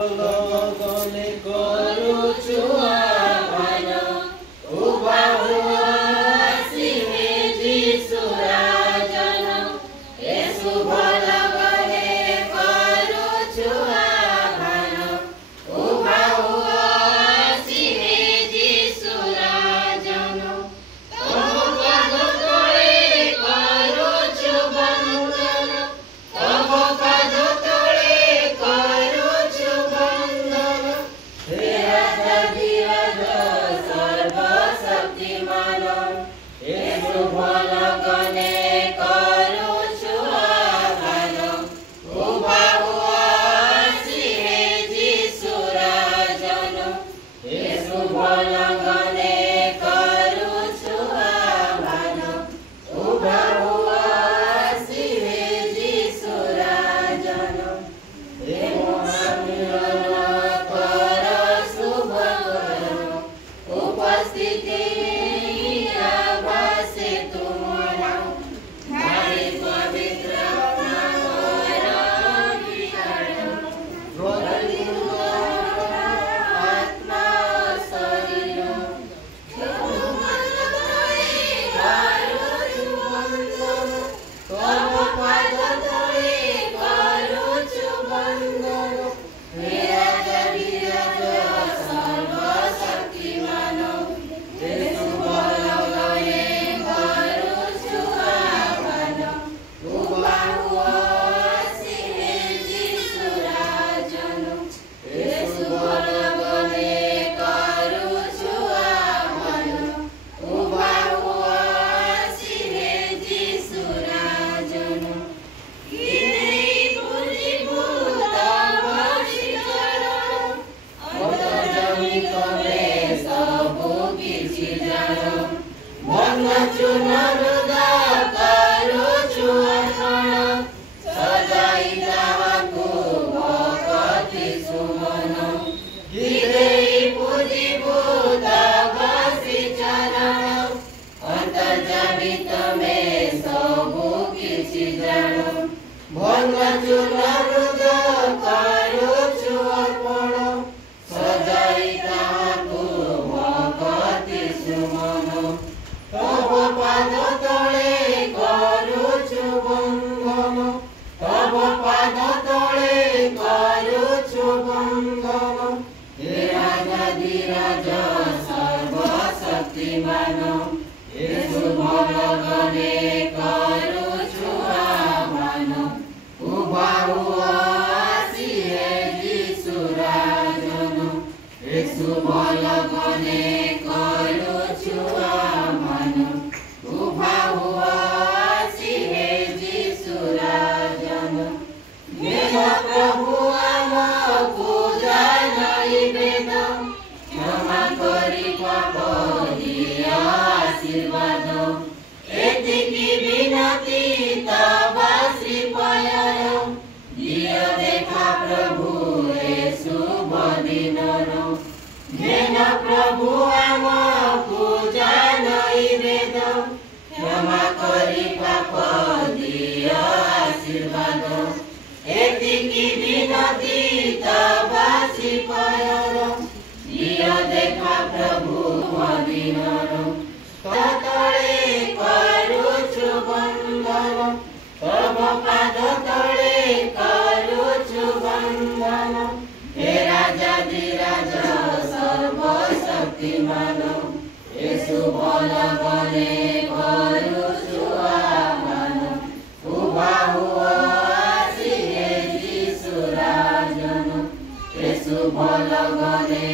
लगने करुछु आह्वान उभा हुआ सिंहे जीशु राजन येशु लगने करुछु आह्वान उभा हुआ सिंहे जीशु राजन तब पद तले करुछु बंदन तब पद तले करुछु बंदन हे राजा धीरज सर्वशक्तिमान येशु लगने करुछु आह्वान उभा हुआ सिंहे जीशु राजन येशु लगने करुछु आह्वान उभा हुआ सिंहे जीशु राजन हे महामिलन कर शुभ करण उपस्थिति आभासे तुमरा भारी पवित्र आत्मा शरीर तब पद तले करुछु बंदन हे राजा धीरज सर्वशक्तिमान येशु लगने करुछु आह्वान उभा हुआ सिंहे जीशु राजन येशु लगने करुछु आह्वान उभा हुआ सिंहे जीशु राजन तब पद तले करुछु बंदन तब पद तले करुछु बंदन हे राजा धीरज सर्वशक्तिमान येशु लगने करुछु आह्वान उभा हुआ सिंहे जीशु राजन येशु लगने करुछु आह्वान उभा हुआ सिंहे जीशु राजन हे प्रभु आमको जानाई वेद क्षमा करी पाप दिय आशीर्वाद एतिकी विनती तब श्रीपयर दिय देखा प्रभु येशु दिनर घेन प्रभु आमको जानाई वेद क्षमा करी पाप दिय आशीर्वाद एतिकी विनती तब श्रीपयर दिय देखा प्रभु दिनर तले करुछु बंदन तब पद तले करुछु बंदन हे राजा धीरज सर्वशक्तिमान येशु लगने करुछु आह्वान उभा हुआ सिंहे जीशु राजन येशु लगने